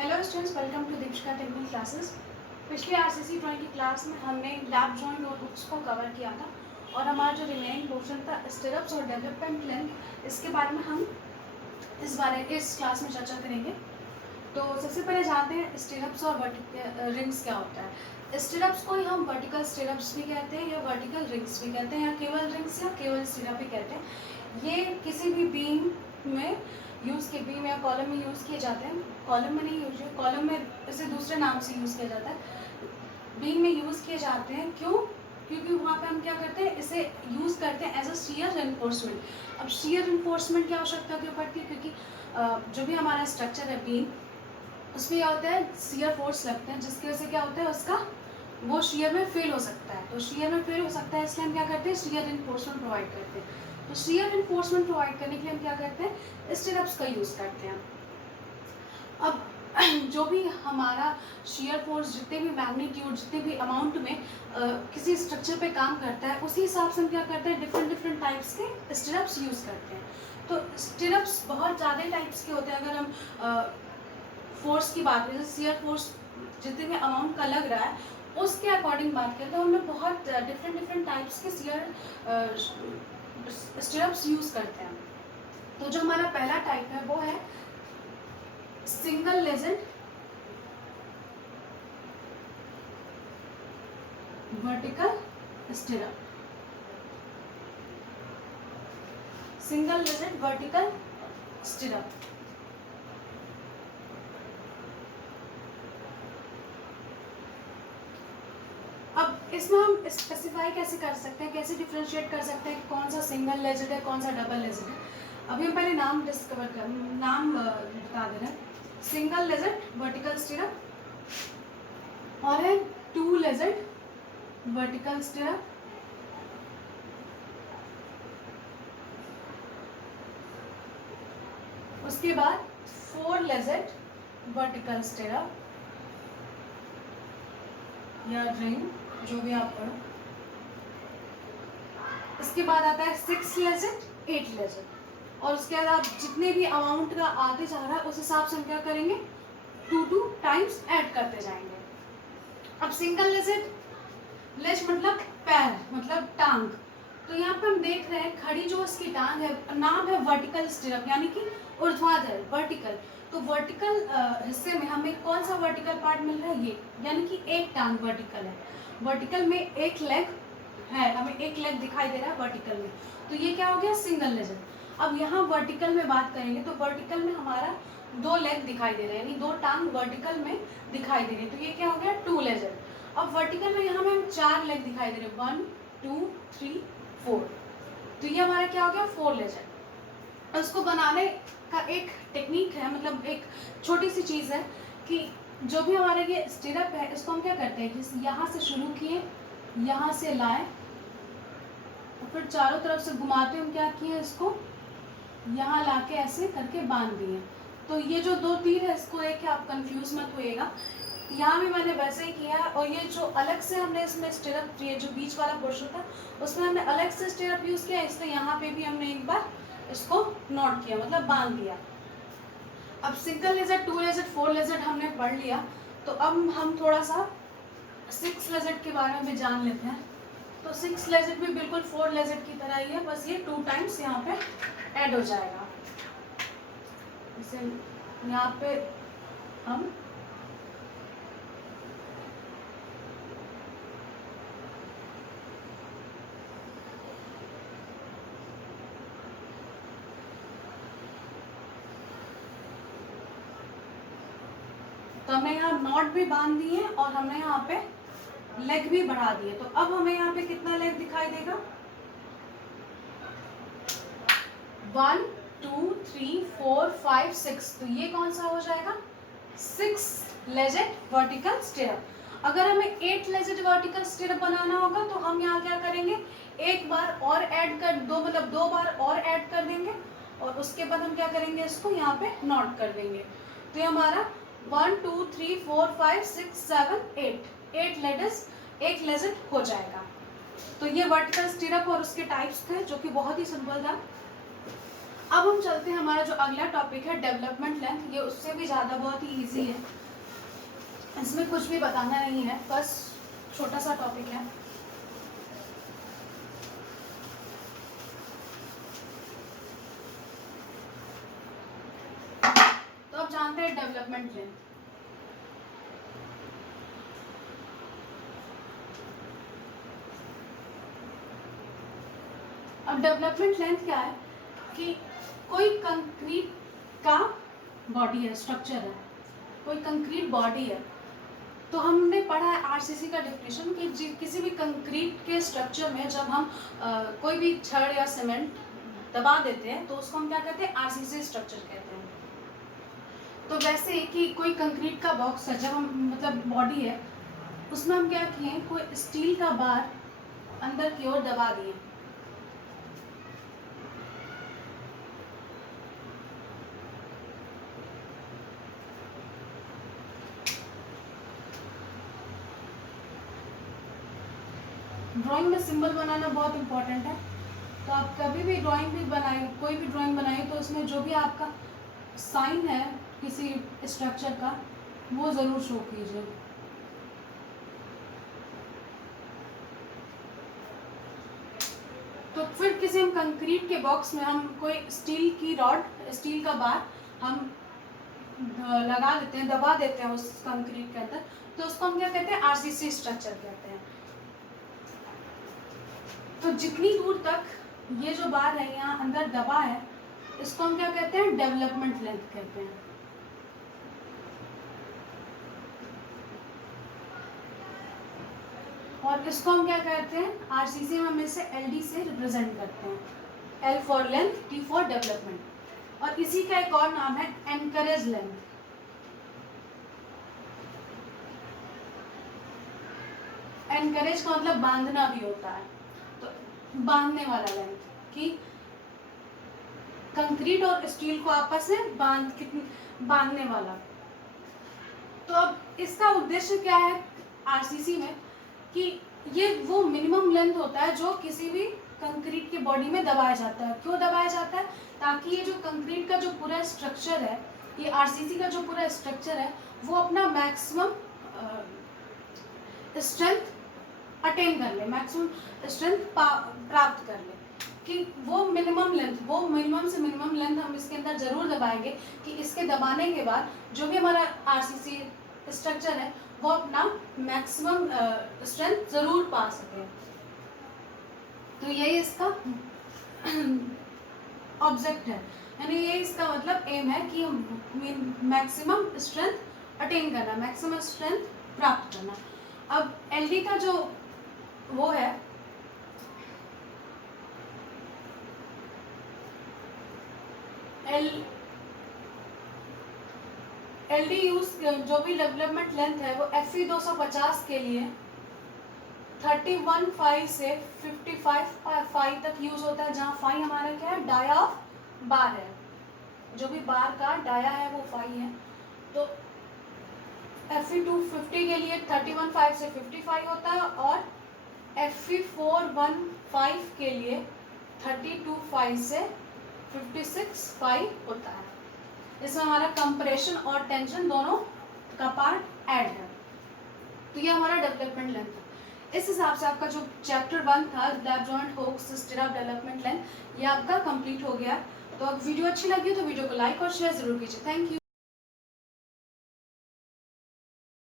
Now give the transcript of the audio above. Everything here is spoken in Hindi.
Hello students, welcome to Deepika technical classes. पिछले आरसीसी ड्राइंग की क्लास में हमने लैब ड्राइंग और बुक्स को कवर किया था और हमारा जो रिमेनिंग पोर्शन था स्टिरअप्स और डेवलपमेंट लेंथ, इसके बारे में हम इस क्लास में चर्चा करेंगे। तो सबसे पहले जानते हैं स्टिरअप्स और वर्टिकल रिंग्स क्या होता है। स्टिरअप्स को ही हम वर्टिकल स्टिरअप्स भी कहते हैं या वर्टिकल रिंग्स भी कहते हैं या केवल रिंग्स या केवल स्टिरअप भी कहते हैं। ये किसी भी बीम में बीम या कॉलम में यूज़ किए जाते हैं। कॉलम में नहीं यूज, कॉलम में इसे दूसरे नाम से यूज़ किया जाता है। बीम में यूज़ किए जाते हैं क्यों? क्योंकि वहाँ पे हम क्या करते हैं, इसे यूज़ करते हैं एज अ शियर एनफोर्समेंट। अब शियर एनफोर्समेंट की आवश्यकता क्यों पड़ती है? क्योंकि जो भी हमारा स्ट्रक्चर है बीम, उसमें क्या होता है, शियर फोर्स लगते हैं, जिसकी वजह से क्या होता है, उसका वो शियर में फेल हो सकता है। तो शियर में फेल हो सकता है, इसलिए हम क्या करते हैं, शियर एनफोर्समेंट प्रोवाइड करते हैं। तो शियर एनफोर्समेंट प्रोवाइड करने के लिए हम क्या करते हैं, स्टिरअप्स का यूज़ करते हैं। अब जो भी हमारा शियर फोर्स, जितने भी मैग्नीट्यूड, जितने भी अमाउंट में किसी स्ट्रक्चर पे काम करता है, उसी हिसाब से हम क्या करते हैं, डिफरेंट डिफरेंट टाइप्स के स्टिरअप्स यूज़ करते हैं। तो स्टिरअप्स बहुत ज़्यादा टाइप्स के होते हैं। अगर हम फोर्स की बात करें, जैसे शियर फोर्स जितने भी अमाउंट का लग रहा है, उसके अकॉर्डिंग बात करें तो हमें बहुत डिफरेंट डिफरेंट टाइप्स के स्टिरअप्स यूज़ करते हैं। तो जो हमारा पहला टाइप है वो है single legend vertical stirrup. Single legend vertical stirrup. अब इसमें हम स्पेसिफाई कैसे कर सकते हैं, कैसे डिफ्रेंशिएट कर सकते हैं कि कौन सा सिंगल लेजेंड है, कौन सा डबल लेजेंड है। अभी हम पहले नाम बता दे रहे हैं। सिंगल लेजेंड वर्टिकल स्टिरअप और है टू लेजेंड वर्टिकल स्टिरअप, उसके बाद फोर लेजेंड वर्टिकल स्टिरअप या रिंग, जो भी आप पढ़ो। इसके बाद आता है सिक्स लेजेंड, एट लेजेंड, और उसके बाद आप जितने भी अमाउंट का आगे जा रहा है उस हिसाब से हम क्या करेंगे, 2 टाइम्स ऐड करते जाएंगे। अब सिंगल लेज मतलब पैर, मतलब टांग। तो यहाँ पे हम देख रहे हैं खड़ी जो इसकी टांग है, नाम है वर्टिकल स्टिरअप, यानी कि ऊर्ध्वाधर वर्टिकल। तो वर्टिकल हिस्से में हमें कौन सा वर्टिकल पार्ट मिल रहा है, ये, यानी कि एक टांग वर्टिकल है। वर्टिकल में एक लेग है, हमें एक लेग दिखाई दे रहा है वर्टिकल में, तो ये क्या हो गया, सिंगल लेजेंड। अब यहाँ वर्टिकल में बात करेंगे तो वर्टिकल में हमारा दो लेग दिखाई दे रहे हैं, यानी दो टांग वर्टिकल में दिखाई दे रही है, तो ये क्या हो गया, टू लेजेंड। अब वर्टिकल में यहाँ में चार लेग दिखाई दे रहे हैं, 1 2 3 4, तो ये हमारा क्या हो गया, फोर लेजेंड। उसको बनाने का एक टेक्निक है, मतलब एक छोटी सी चीज़ है कि जो भी हमारा ये स्टिरअप है, इसको हम क्या करते हैं, जिस यहाँ से शुरू किए, यहाँ से लाए और फिर चारों तरफ से घुमाते हम क्या किए, इसको यहाँ लाके ऐसे करके बांध दिए। तो ये जो दो तीर है, इसको लेके आप कंफ्यूज मत होइएगा, यहाँ भी मैंने वैसे ही किया। और ये जो अलग से हमने इसमें स्टिरअप, ये जो बीच वाला पोर्शन था उसमें हमने अलग से स्टिरअप यूज़ किया, इसलिए यहाँ पे भी हमने एक बार इसको नोट किया, मतलब बांध दिया। अब single legend, two legend, four legend हमने पढ़ लिया, तो अब हम थोड़ा सा सिक्स लेजेंड के बारे में भी जान लेते हैं। तो सिक्स लेजेंड भी बिल्कुल फोर लेजेंड की तरह ही है, बस ये 2 टाइम्स यहाँ पे ऐड हो जाएगा। जैसे यहाँ पे हम तो हमने यहाँ नॉट भी बांध दिए और हमने यहाँ पे लेग भी बढ़ा दिए। तो अब हमें यहाँ पे कितना लेग दिखाई देगा, 1 2 3 4 5 6, तो ये कौन सा हो जाएगा, 6 लेजेंड वर्टिकल स्टिरअप। अगर हमें 8 लेजेंड वर्टिकल स्टिरअप बनाना होगा तो हम यहाँ क्या करेंगे, एक बार और ऐड कर मतलब 2 बार और ऐड कर देंगे और उसके बाद हम क्या करेंगे, इसको यहाँ पे नोट कर देंगे। तो ये हमारा 1 2 3 4 5 6 7 8 एक लेजेंड हो जाएगा। तो ये वर्टिकल स्टिरअप और उसके टाइप्स थे, जो कि बहुत ही सिंपल था। अब हम चलते हैं, हमारा जो अगला टॉपिक है डेवलपमेंट लेंथ, ये उससे भी ज़्यादा बहुत ही ईजी है, इसमें कुछ भी बताना नहीं है, बस छोटा सा टॉपिक है। तो अब जानते हैं डेवलपमेंट लेंथ। अब डेवलपमेंट लेंथ क्या है कि कोई कंक्रीट का बॉडी है, स्ट्रक्चर है, कोई कंक्रीट बॉडी है, तो हमने पढ़ा है आरसीसी का डेफिनेशन कि किसी भी कंक्रीट के स्ट्रक्चर में जब हम कोई भी छड़ या सीमेंट दबा देते हैं तो उसको हम क्या कहते हैं, आरसीसी स्ट्रक्चर कहते हैं। तो वैसे कि कोई कंक्रीट का बॉक्स है, जब हम मतलब बॉडी है, उसमें हम क्या किए, कोई स्टील का बार अंदर की ओर दबा दिए, ड्राइंग में सिंबल बनाना बहुत इंपॉर्टेंट है। तो आप कभी भी ड्राइंग भी बनाए, कोई भी ड्राइंग बनाए, तो उसमें जो भी आपका साइन है किसी स्ट्रक्चर का, वो ज़रूर शो कीजिए। तो फिर किसी हम कंक्रीट के बॉक्स में हम कोई स्टील की रॉड, स्टील का बार हम लगा देते हैं, दबा देते हैं उस कंक्रीट के अंदर, तो उसको हम क्या कहते हैं, आरसीसी स्ट्रक्चर कहते हैं। तो जितनी दूर तक ये जो बार है यहाँ अंदर दबा है, इसको हम क्या कहते हैं, डेवलपमेंट लेंथ कहते हैं। और इसको हम क्या कहते हैं, आरसीसी में हम इसे एलडी से रिप्रेजेंट करते हैं, L for length, T for development. और इसी का एक और नाम है एनकरेज लेंथ। एनकरेज का मतलब बांधना भी होता है, तो बांधने वाला लेंथ, कि कंक्रीट और स्टील को आपस में बांधने वाला। तो अब इसका उद्देश्य क्या है आरसीसी में, कि ये वो मिनिमम लेंथ होता है जो किसी भी कंक्रीट के बॉडी में दबाया जाता है। क्यों दबाया जाता है, ताकि ये जो कंक्रीट का जो पूरा स्ट्रक्चर है, ये आरसीसी का जो पूरा स्ट्रक्चर है, वो अपना मैक्सिमम स्ट्रेंथ अटेन कर ले, मैक्सिमम स्ट्रेंथ प्राप्त कर ले। कि वो मिनिमम लेंथ, वो मिनिमम से मिनिमम लेंथ हम इसके अंदर जरूर दबाएंगे, कि इसके दबाने के बाद जो भी हमारा आरसीसी स्ट्रक्चर है वो अपना मैक्सिमम स्ट्रेंथ जरूर पा सके। तो यही इसका ऑब्जेक्ट है, यानी ये इसका मतलब एम है कि मैक्सिमम स्ट्रेंथ अटेन करना, मैक्सिमम स्ट्रेंथ प्राप्त करना। अब एलडी का जो वो है, एलडी यूज जो भी डेवलपमेंट लेंथ है वो एफई 250 के लिए 31.5 से 55.5 तक यूज होता है, जहाँ फाई हमारा क्या है, डाया ऑफ बार है, जो भी बार का डाया है वो फाई है। तो एफई 250 के लिए 31.5 से 55 होता है, और एफई 415 के लिए 32.5 से 56.5 होता है। इसमें हमारा कंप्रेशन और टेंशन दोनों का पार्ट ऐड है। तो ये हमारा डेवलपमेंट लेंथ है। इस हिसाब से आपका जो चैप्टर 1 था, lap joint hooks system of development length, ये आपका कंप्लीट हो गया। तो अब वीडियो अच्छी लगी तो वीडियो को लाइक और शेयर जरूर कीजिए। Thank you.